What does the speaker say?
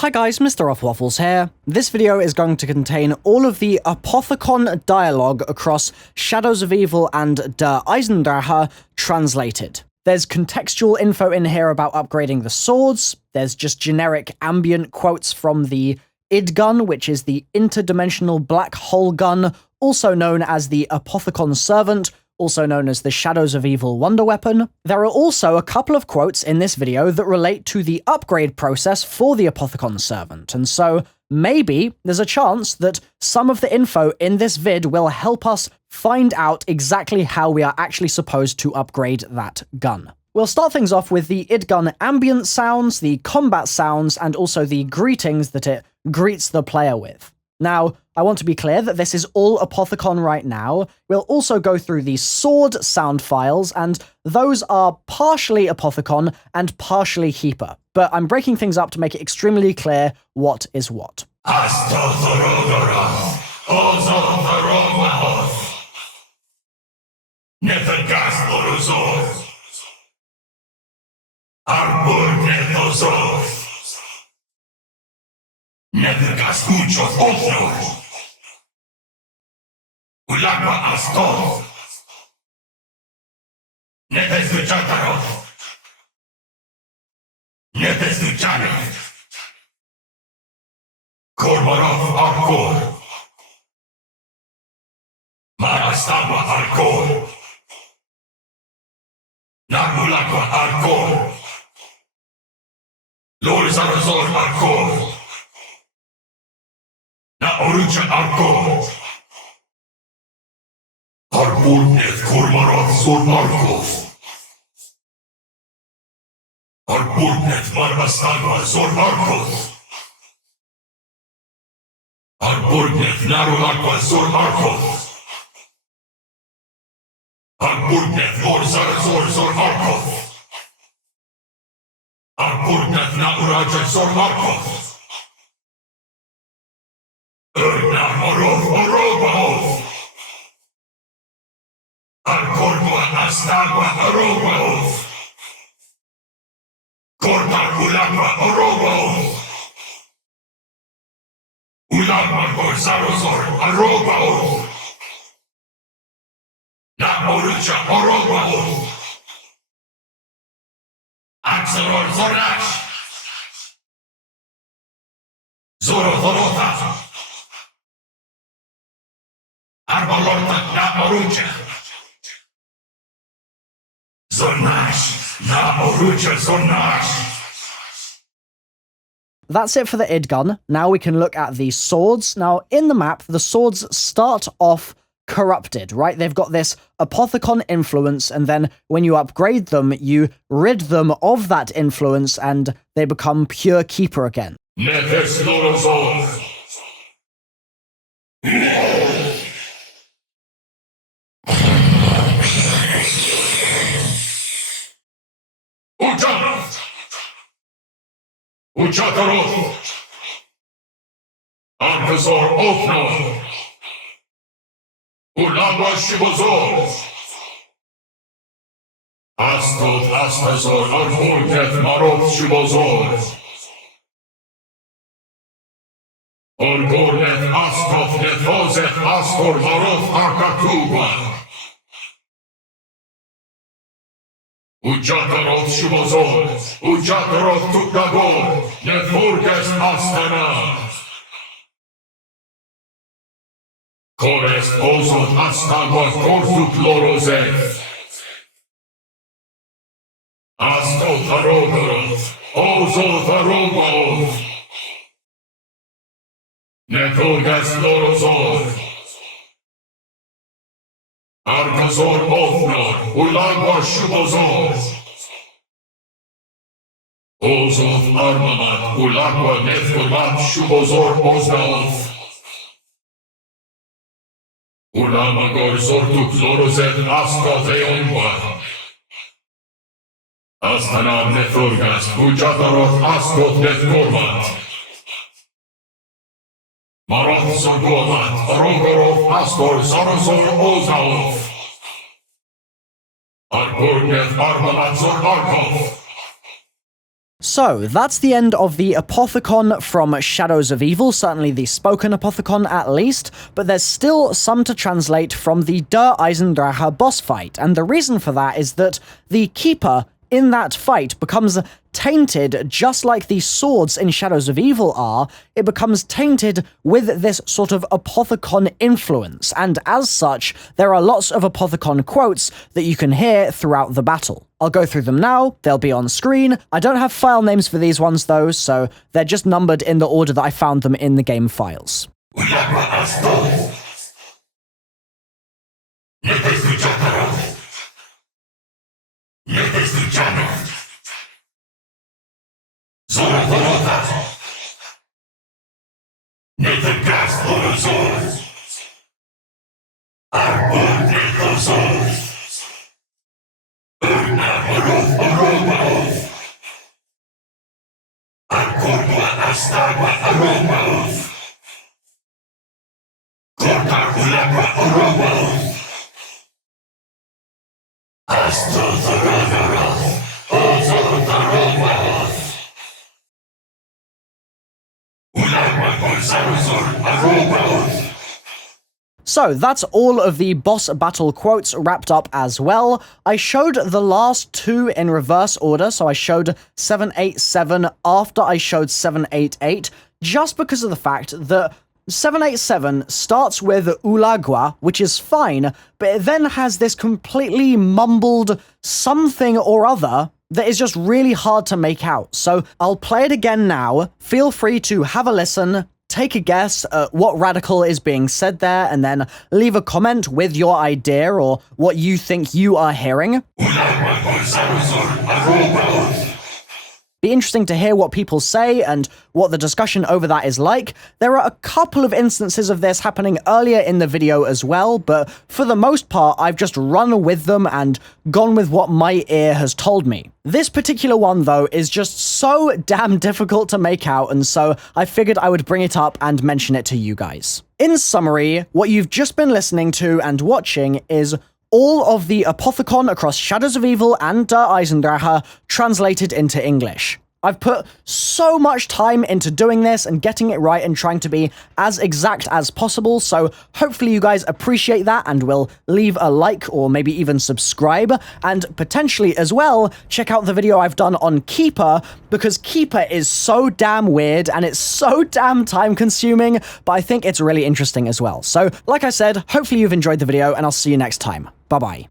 Hi guys, MrRoflWaffles here. This video is going to contain all of the Apothicon dialogue across Shadows of Evil and Der Eisendrache translated. There's contextual info in here about upgrading the swords, there's just generic ambient quotes from the id gun, which is the interdimensional black hole gun, also known as the Apothicon Servant, also known as the Shadows of Evil Wonder Weapon. There are also a couple of quotes in this video that relate to the upgrade process for the Apothicon Servant, and so maybe there's a chance that some of the info in this vid will help us find out exactly how we are actually supposed to upgrade that gun. We'll start things off with the id gun ambient sounds, the combat sounds, and also the greetings that it greets the player with. Now, I want to be clear that this is all Apothicon right now. We'll also go through the sword sound files, and those are partially Apothicon and partially Heaper. But I'm breaking things up to make it extremely clear what is what. Ulagła Astor. Nie testuj czatarot. Nie testuj czarek. Kormorow Arkor. Marastagła Arkor. Nagulagła Arkor. Lolzarozor Arkor. Na orucze Arkor. Arbulnet Kormorov Zormarkov. Arbulnet Marastagva Zormarkov. Arbulnet Narulakva Zormarkov. Arbulnet Lorzarazor Zormarkov. Arbulnet Nauraja Zormarkov. Erna Morov Morobov. Arkorgua Astagua Arobov. Kortar Ulagua Arobov. Ulagua Gorzarozor Arobov. Na Orucha Arobov. Axelor Zorash. Zorotolota. Arbalorta Na Orucha. That's it for the id gun. Now we can look at the swords. Now, in the map, the swords start off corrupted, right? They've got this Apothicon influence, and then when you upgrade them, you rid them of that influence, and they become pure Keeper again. Uchatarot. Arkazor Ofnor. Ulagwa Shibozor. Astot Astazor Arvolket Marot Shibozor. Orgornet Astot Nefozet Astor Marot Arkatuba. Uchatarot Shibozor, Uchatarot Tukagor, Nefurges Astana. Kores Ozot Astagua Kortut Lorozet. Astot Arogarot, Ozot Arogorot. Nefurges Lorozor. Arkazor Ofnor, Ulagwa Shubozor. Ozov Armamat, Ulagwa Nefurmat Shubozor Oznaov. Ulamagor Zortuk Lorozet Astot Eonwa. Astana Nefurgas, Uchatarot Astot Nefkormat. Marot Zorgovat, Arogorov Astor Zarozor Ozaov. Arborget Armamat Zormarkov. So, that's the end of the Apothicon from Shadows of Evil, certainly the spoken Apothicon at least, but there's still some to translate from the Der Eisendrache boss fight, and the reason for that is that the Keeper in that fight becomes tainted just like the swords in Shadows of Evil are. It becomes tainted with this sort of Apothicon influence, and as such, there are lots of Apothicon quotes that you can hear throughout the battle. I'll go through them now, they'll be on screen. I don't have file names for these ones though, so they're just numbered in the order that I found them in the game files. So that's all of the boss battle quotes wrapped up as well. I showed the last two in reverse order, so I showed 787 after I showed 788, just because of the fact that 787 starts with Ulagua, which is fine, but it then has this completely mumbled something or other that is just really hard to make out. So I'll play it again now. Feel free to have a listen, take a guess at what radical is being said there, and then leave a comment with your idea or what you think you are hearing. Be interesting to hear what people say and what the discussion over that is like. There are a couple of instances of this happening earlier in the video as well, but for the most part, I've just run with them and gone with what my ear has told me. This particular one, though, is just so damn difficult to make out, and so I figured I would bring it up and mention it to you guys. In summary, what you've just been listening to and watching is all of the Apothicon across Shadows of Evil and Der Eisendrache translated into English. I've put so much time into doing this and getting it right and trying to be as exact as possible, so hopefully you guys appreciate that and will leave a like or maybe even subscribe, and potentially as well check out the video I've done on Keeper, because Keeper is so damn weird and it's so damn time consuming, but I think it's really interesting as well. So like I said, hopefully you've enjoyed the video and I'll see you next time. Bye bye.